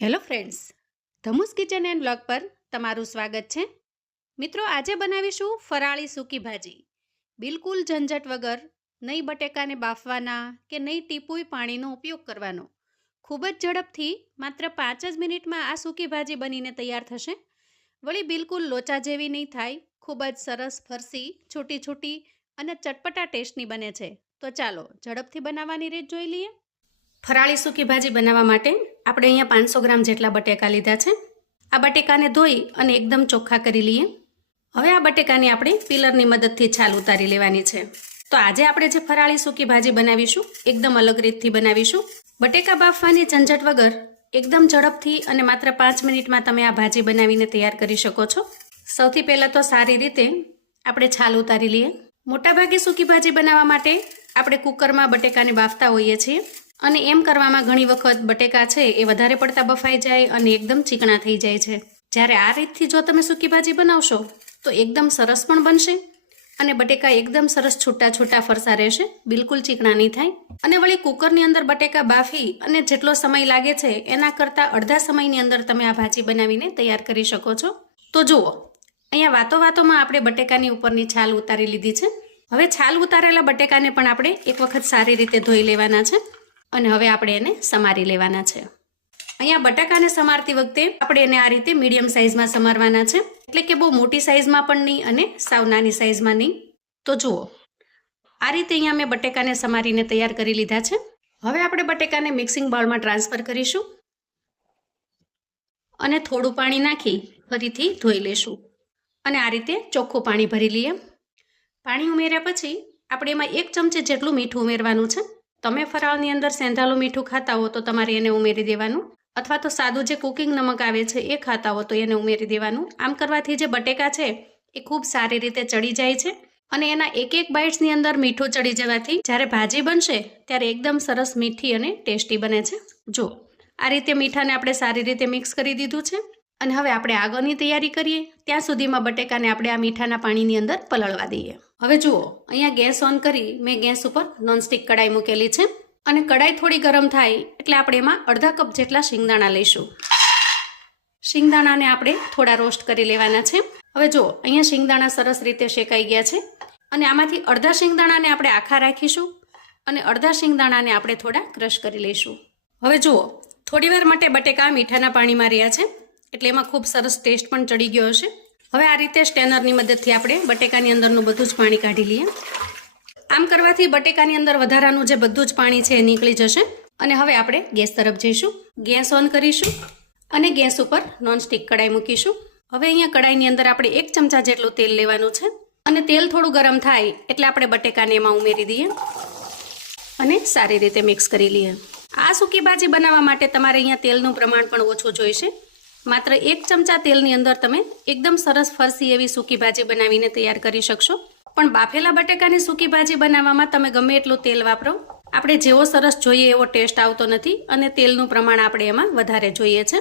Hello friends, Dhamus kitchen and blog પર તમારું સ્વાગત છે. મિત્રો, આજે બનાવીશું ફરાળી સૂકી ભાજી. બિલકુલ ઝંઝટ વગર, નહીં બટેકાને બાફવાના કે નહીં ટીપુય પાણીનો ઉપયોગ કરવાનો. ખૂબ જ ઝડપથી માત્ર 5 જ મિનિટમાં આ સૂકી ભાજી બનીને તૈયાર થશે. વળી બિલકુલ લોચા જેવી નહીં થાય, ખૂબ જ સરસ ફરસી, છૂટી છૂટી અને ચટપટા ટેસ્ટની બને છે. તો ચાલો ઝડપથી બનાવવાની રીત જોઈ લઈએ. ફરાળી સૂકી ભાજી બનાવવા માટે આપણે અહીંયા 500 ગ્રામ જેટલા બટેકા લીધા છે. આ બટેકાને ધોઈ અને એકદમ ચોખ્ખા કરી લઈએ. હવે આ બટેકાની આપણે પીલરની મદદથી છાલ ઉતારી લેવાની છે. તો આજે આપણે જે ફરાળી સૂકી ભાજી બનાવીશું એકદમ અલગ રીતથી બનાવીશું. બટેકા બાફવાની ઝંઝટ વગર એકદમ ઝડપથી અને માત્ર 5 મિનિટમાં તમે આ ભાજી બનાવીને તૈયાર કરી શકો છો. સૌથી પહેલાં તો સારી રીતે આપણે છાલ ઉતારી લઈએ. મોટાભાગે સૂકી ભાજી બનાવવા માટે આપણે કુકરમાં બટેકાને બાફતા હોઈએ છીએ અને એમ કરવામાં ઘણી વખત બટેકા છે એ વધારે પડતા બફાઈ જાય અને એકદમ ચીકણા થઈ જાય છે. જ્યારે આ રીતથી જો તમે સૂકી ભાજી બનાવશો તો એકદમ સરસ પણ બનશે અને બટેકા એકદમ સરસ છૂટા છૂટા ફરસા રહેશે, બિલકુલ ચીકણા નહીં થાય. અને વળી કુકરની અંદર બટેકા બાફી અને જેટલો સમય લાગે છે એના કરતાં અડધા સમયની અંદર તમે આ ભાજી બનાવીને તૈયાર કરી શકો છો. તો જુઓ, અહીંયા વાતોમાં આપણે બટેકાની ઉપરની છાલ ઉતારી લીધી છે. હવે છાલ ઉતારેલા બટેકાને પણ આપણે એક વખત સારી રીતે ધોઈ લેવાના છે અને હવે આપણે એને સમારી લેવાના છે. અહીંયા બટાકાને સમારતી વખતે આપણે એને આ રીતે મીડિયમ સાઇઝમાં સમારવાના છે, એટલે કે બહુ મોટી સાઇઝમાં પણ નહીં અને સાવ નાની સાઇઝમાં નહીં. તો જુઓ, આ રીતે અહીંયા મેં બટેકાને સમારીને તૈયાર કરી લીધા છે. હવે આપણે બટેકાને મિક્સિંગ બાઉલમાં ટ્રાન્સફર કરીશું અને થોડું પાણી નાખી ફરીથી ધોઈ લેશું અને આ રીતે ચોખ્ખું પાણી ભરી લઈએ. પાણી ઉમેર્યા પછી આપણે એમાં 1 ચમચી જેટલું મીઠું ઉમેરવાનું છે. તમે ફરાળની અંદર સેંધાલું મીઠું ખાતા હો તો તમારે એને ઉમેરી દેવાનું, અથવા તો સાદું જે કુકિંગ નમક આવે છે એ ખાતા હો તો એને ઉમેરી દેવાનું. આમ કરવાથી જે બટેકા છે એ ખૂબ સારી રીતે ચડી જાય છે અને એના એક બાઇટ્સની અંદર મીઠું ચડી જવાથી જ્યારે ભાજી બનશે ત્યારે એકદમ સરસ મીઠી અને ટેસ્ટી બને છે. જો આ રીતે મીઠાને આપણે સારી રીતે મિક્સ કરી દીધું છે અને હવે આપણે આગળની તૈયારી કરીએ. ત્યાં સુધીમાં બટેકાને આપણે આ મીઠાના પાણીની અંદર પલળવા દઈએ. હવે જુઓ, અહીંયા ગેસ ઓન કરી મેં ગેસ ઉપર નોનસ્ટિક કડાઈ મૂકેલી છે અને કડાઈ થોડી ગરમ થાય એટલે આપણે એમાં અડધા કપ જેટલા શિંગદાણા લઈશું. શિંગદાણાને આપણે થોડા રોસ્ટ કરી લેવાના છે. હવે જુઓ, અહીંયા શિંગદાણા સરસ રીતે શેકાઈ ગયા છે અને આમાંથી અડધા શિંગદાણાને આપણે આખા રાખીશું અને અડધા શિંગદાણાને આપણે થોડા ક્રશ કરી લઈશું. હવે જુઓ, થોડીવાર માટે બટેકા મીઠાના પાણીમાં રહ્યા છે એટલે એમાં ખૂબ સરસ ટેસ્ટ પણ ચડી ગયો હશે. હવે આ રીતે સ્ટેનરની મદદથી આપણે બટેકાની અંદરનું બધું જ પાણી કાઢી લઈએ. આમ કરવાથી બટેકાની અંદર વધારાનું જે બધું જ પાણી છે એ નીકળી જશે. અને હવે આપણે ગેસ તરફ જઈશું. ગેસ ઓન કરીશું અને ગેસ ઉપર નોનસ્ટિક કડાઈ મૂકીશું. હવે અહીંયા કડાઈની અંદર આપણે 1 ચમચા જેટલું તેલ લેવાનું છે અને તેલ થોડું ગરમ થાય એટલે આપણે બટેકાને એમાં ઉમેરી દઈએ અને સારી રીતે મિક્સ કરી લઈએ. આ સૂકી ભાજી બનાવવા માટે તમારે અહીંયા તેલનું પ્રમાણ પણ ઓછું જોઈશે. માત્ર 1 ચમચા તેલની અંદર તમે એકદમ સરસ ફરસી એવી સૂકી ભાજી બનાવીને તૈયાર કરી શકશો. પણ બાફેલા બટેકાની સૂકી ભાજી બનાવવામાં તમે ગમે એટલું તેલ વાપરો, આપણે જેવો સરસ જોઈએ એવો ટેસ્ટ આવતો નથી અને તેલનું પ્રમાણ આપણે એમાં વધારે જોઈએ છે.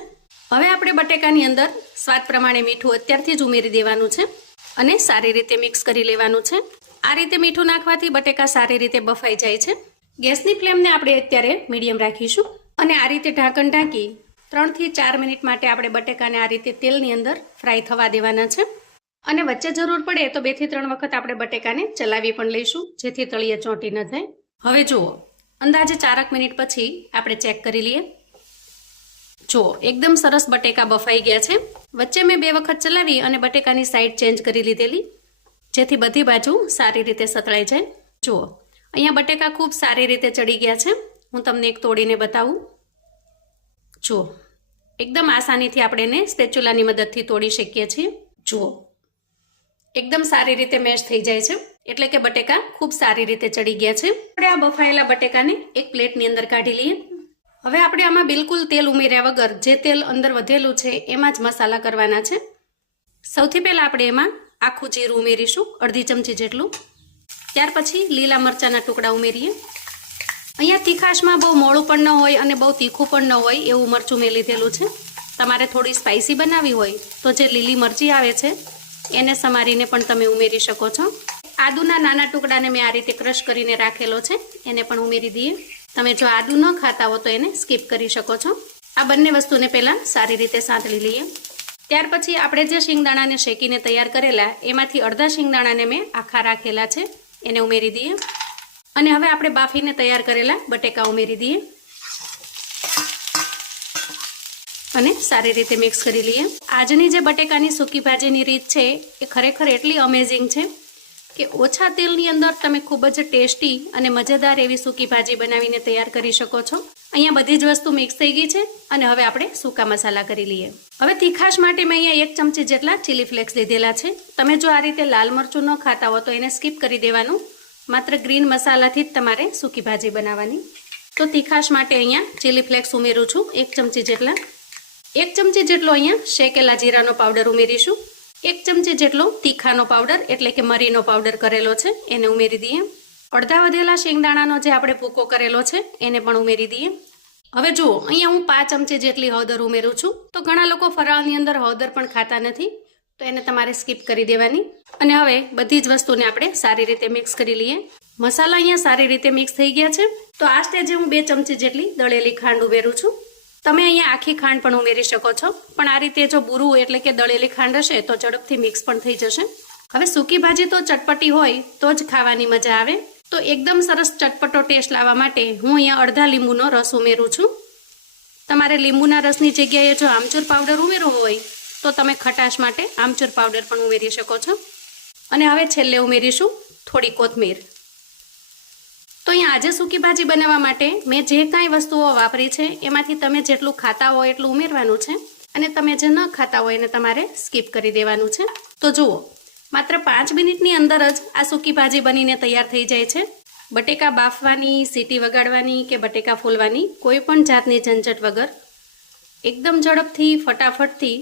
હવે આપણે બટેકાની અંદર સ્વાદ પ્રમાણે મીઠું અત્યારથી જ ઉમેરી દેવાનું છે અને સારી રીતે મિક્સ કરી લેવાનું છે. આ રીતે મીઠું નાખવાથી બટેકા સારી રીતે બફાઈ જાય છે. ગેસની ફ્લેમને આપણે અત્યારે મીડિયમ રાખીશું અને આ રીતે ઢાંકણ ઢાંકી 3 થી 4 મિનિટ માટે આપણે બટેકાને આ રીતે તેલની અંદર ફ્રાય થવા દેવાના છે. અને વચ્ચે જરૂર પડે તો 2 થી 3 વખત આપણે બટેકાને ચલાવી પણ લઈશું જેથી તળિયે ચોંટી ન થાય. હવે જુઓ, અંદાજે 4 મિનિટ પછી આપણે ચેક કરી લઈએ. જુઓ, એકદમ સરસ બટેકા બફાઈ ગયા છે. વચ્ચે મેં 2 વખત ચલાવી અને બટેકાની સાઈડ ચેન્જ કરી લીધેલી જેથી બધી બાજુ સારી રીતે સતળાઈ જાય. જુઓ, અહીંયા બટેકા ખૂબ સારી રીતે ચડી ગયા છે. હું તમને એક તોડીને બતાવું. જુઓ, એકદમ આસાનીથી આપણે એને સ્પેચ્યુલાની મદદથી તોડી શકીએ છીએ. જુઓ, એકદમ સારી રીતે મેશ થઈ જાય છે એટલે કે બટેકા ખૂબ સારી રીતે ચડી ગયા છે. આપણે આ બફાયેલા બટેકાને એક પ્લેટની અંદર કાઢી લઈએ. હવે આપણે આમાં બિલકુલ તેલ ઉમેર્યા વગર જે તેલ અંદર વધેલું છે એમાં જ મસાલા કરવાના છે. સૌથી પહેલાં આપણે એમાં આખું જીરું ઉમેરીશું, અડધી ચમચી જેટલું. ત્યાર પછી લીલા મરચાંના ટુકડા ઉમેરીએ. અહીંયા તીખાશમાં બહુ મોળું પણ ન હોય અને બહુ તીખું પણ ન હોય એવું મરચું મેં લીધેલું છે. તમારે થોડી સ્પાઇસી બનાવવી હોય તો જે લીલી મરચી આવે છે એને સમારીને પણ તમે ઉમેરી શકો છો. આદુના નાના ટુકડાને મેં આ રીતે ક્રશ કરીને રાખેલો છે, એને પણ ઉમેરી દઈએ. તમે જો આદુ ન ખાતા હો તો એને સ્કીપ કરી શકો છો. આ બંને વસ્તુને પહેલાં સારી રીતે સાંતળી લઈએ. ત્યાર પછી આપણે જે શિંગદાણાને શેકીને તૈયાર કરેલા એમાંથી અડધા શિંગદાણાને મેં આખા રાખેલા છે એને ઉમેરી દઈએ. અને હવે આપણે બાફીને તૈયાર કરેલા બટેકા ઉમેરી દઈએ અને સારી રીતે મિક્સ કરી લઈએ. આજની જે બટેકાની સૂકી ભાજીની રીત છે એ ખરેખર એટલી અમેઝિંગ છે કે ઓછા તેલની અંદર તમે ખૂબ જ ટેસ્ટી અને મજેદાર એવી સૂકી ભાજી બનાવીને તૈયાર કરી શકો છો. અહીંયા બધી જ વસ્તુ મિક્સ થઈ ગઈ છે અને હવે આપણે સૂકા મસાલા કરી લઈએ. હવે તીખાશ માટે મેં અહીંયા 1 ચમચી જેટલા ચીલી ફ્લેક્સ લીધેલા છે. તમે જો આ રીતે લાલ મરચું ન ખાતા હો તો એને સ્કીપ કરી દેવાનું. માત્ર ગ્રીન મસાલાથી જ તમારે સૂકી ભાજી બનાવવાની. તો તીખાશ માટે અહીંયા ચીલી ફ્લેક્સ ઉમેરું છું 1 ચમચી જેટલા. 1 ચમચી જેટલો અહીંયા શેકેલા જીરાનો પાવડર ઉમેરીશું. 1 ચમચી જેટલો તીખાનો પાવડર એટલે કે મરીનો પાવડર કરેલો છે એને ઉમેરી દઈએ. અડધા વધેલા શેંગદાણાનો જે આપણે ભૂકો કરેલો છે એને પણ ઉમેરી દઈએ. હવે જુઓ અહીંયા હું 5 ચમચી જેટલી હળદર ઉમેરું છું. તો ઘણા લોકો ફરાળની અંદર હળદર પણ ખાતા નથી તો એને તમારે સ્કીપ કરી દેવાની. અને હવે બધી જ વસ્તુને આપણે સારી રીતે મિક્સ કરી લઈએ. મસાલા અહીંયા સારી રીતે મિક્સ થઈ ગયા છે. તો આ સ્ટેજે હું 2 ચમચી જેટલી દળેલી ખાંડ ઉમેરું છું. તમે અહીંયા આખી ખાંડ પણ ઉમેરી શકો છો, પણ આ રીતે જો બુરું એટલે કે દળેલી ખાંડ હશે તો ઝડપથી મિક્સ પણ થઈ જશે. હવે સૂકી ભાજી તો ચટપટી હોય તો જ ખાવાની મજા આવે. તો એકદમ સરસ ચટપટો ટેસ્ટ લાવવા માટે હું અહીંયા અડધા લીંબુનો રસ ઉમેરું છું. તમારે લીંબુના રસની જગ્યાએ જો આમચૂર પાવડર ઉમેરવો હોય તો તમે ખટાશ માટે આમચૂર પાવડર પણ ઉમેરી શકો છો. અને હવે છેલ્લે ઉમેરીશું થોડી કોથમીર. તો અહીંયા આજે સૂકી ભાજી બનાવવા માટે મેં જે કાંઈ વસ્તુઓ વાપરી છે એમાંથી તમે જેટલું ખાતા હોય એટલું ઉમેરવાનું છે અને તમે જે ન ખાતા હોય એને તમારે સ્કીપ કરી દેવાનું છે. તો જુઓ માત્ર 5 મિનિટની અંદર જ આ સૂકી ભાજી બનીને તૈયાર થઈ જાય છે. બટેકા બાફવાની, સીટી વગાડવાની કે બટેકા ફોલવાની કોઈ પણ જાતની ઝંઝટ વગર એકદમ ઝડપથી ફટાફટથી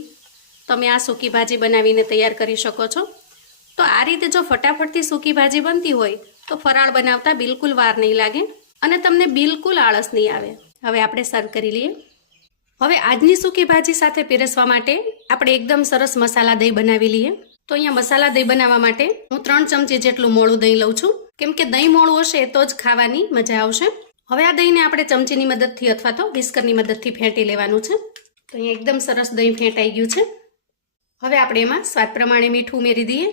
તમે આ સૂકી ભાજી બનાવીને તૈયાર કરી શકો છો. તો આ રીતે જો ફટાફટથી સૂકી ભાજી બનતી હોય તો ફરાળ બનાવતા બિલકુલ વાર નહીં લાગે અને તમને બિલકુલ આળસ નહીં આવે. હવે આપણે સર્વ કરી લઈએ. હવે આજની સૂકી ભાજી સાથે પીરસવા માટે આપણે એકદમ સરસ મસાલા દહીં બનાવી લઈએ. તો અહીંયા મસાલા દહીં બનાવવા માટે હું 3 ચમચી જેટલું મોળું દહીં લઉં છું, કેમ કે દહીં મોળું હશે તો જ ખાવાની મજા આવશે. હવે આ દહીંને આપણે ચમચીની મદદથી અથવા તો વિસ્કરની મદદથી ફેંટી લેવાનું છે. તો અહીંયા એકદમ સરસ દહીં ફેંટાઈ ગયું છે. હવે આપણે એમાં સ્વાદ પ્રમાણે મીઠું ઉમેરી દઈએ.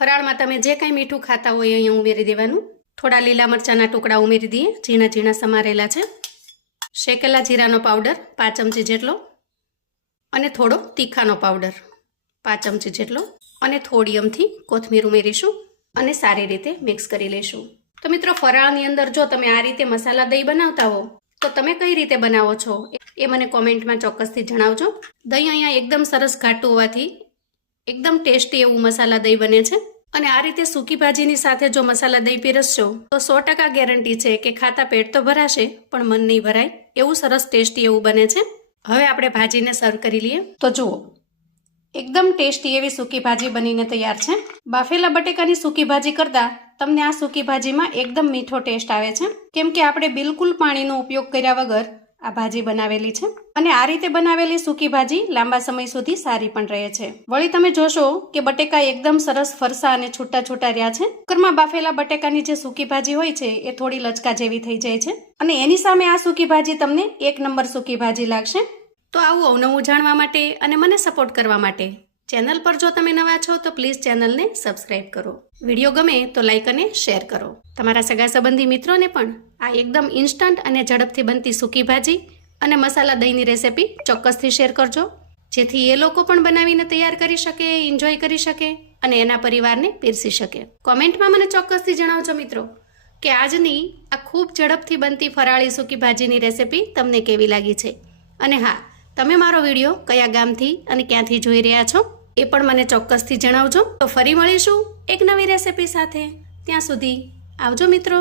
ફરાળમાં તમે જે કાંઈ મીઠું ખાતા હોય અહીંયા ઉમેરી દેવાનું. થોડા લીલા મરચાંના ટુકડા ઉમેરી દઈએ, ઝીણા ઝીણા સમારેલા છે. શેકેલા જીરાનો પાવડર 5 ચમચી જેટલો અને થોડો તીખાનો પાવડર 5 ચમચી જેટલો અને થોડી અમથી કોથમીર ઉમેરીશું અને સારી રીતે મિક્સ કરી લઈશું. તો મિત્રો ફરાળની અંદર જો તમે આ રીતે મસાલા દહીં બનાવતા હો તો તમે કઈ રીતે બનાવો છો એ મને કોમેન્ટમાં ચોક્કસથી જણાવજો. દહીં અહીંયા એકદમ સરસ ઘાટું હોવાથી એકદમ ટેસ્ટી એવું મસાલા દહીં બને છે. અને આ રીતે સૂકી ભાજીની સાથે જો મસાલા દહીં પીરસશો તો 100% ગેરંટી છે કે ખાતા પેટ તો ભરાશે પણ મન નહીં ભરાય એવું સરસ ટેસ્ટી એવું બને છે. હવે આપણે ભાજીને સર્વ કરી લઈએ. તો જુઓ એકદમ ટેસ્ટી એવી સૂકી ભાજી બનીને તૈયાર છે. બાફેલા બટેકાની સૂકી ભાજી કરતાં તમને આ સૂકી ભાજીમાં એકદમ મીઠો ટેસ્ટ આવે છે, કેમ કે આપણે બિલકુલ પાણીનો ઉપયોગ કર્યા વગર આ ભાજી બનાવેલી છે. અને આ રીતે બનાવેલી સૂકી ભાજી લાંબા સમય સુધી સારી પણ રહે છે. વળી તમે જોશો કે બટેકા એકદમ સરસ ફરસા અને છૂટા છૂટા રહ્યા છે. કુકરમાં બાફેલા બટેકાની જે સૂકી ભાજી હોય છે એ થોડી લચકા જેવી થઈ જાય છે અને એની સામે આ સૂકી ભાજી તમને 1 નંબર સૂકી ભાજી લાગશે. તો આવું અવનવું જાણવા માટે અને મને સપોર્ટ કરવા માટે ચેનલ પર જો તમે નવા છો તો પ્લીઝ ચેનલને સબસ્ક્રાઇબ કરો. વિડીયો ગમે તો લાઇક અને શેર કરો. તમારા સગા સંબંધી મિત્રોને પણ આ એકદમ ઇન્સ્ટન્ટ અને ઝડપથી બનતી સૂકી ભાજી અને મસાલા દહીંની રેસિપી ચોક્કસથી શેર કરજો, જેથી એ લોકો પણ બનાવીને તૈયાર કરી શકે, એન્જોય કરી શકે અને એના પરિવારને પીરસી શકે. કોમેન્ટમાં મને ચોક્કસથી જણાવજો મિત્રો કે આજની આ ખૂબ ઝડપથી બનતી ફરાળી સૂકી ભાજીની રેસિપી તમને કેવી લાગી છે. અને હા, તમે મારો વિડીયો કયા ગામથી અને ક્યાંથી જોઈ રહ્યા છો એ પણ મને ચોક્કસથી જણાવજો. તો ફરી મળીશું એક નવી રેસિપી સાથે. ત્યાં સુધી આવજો મિત્રો.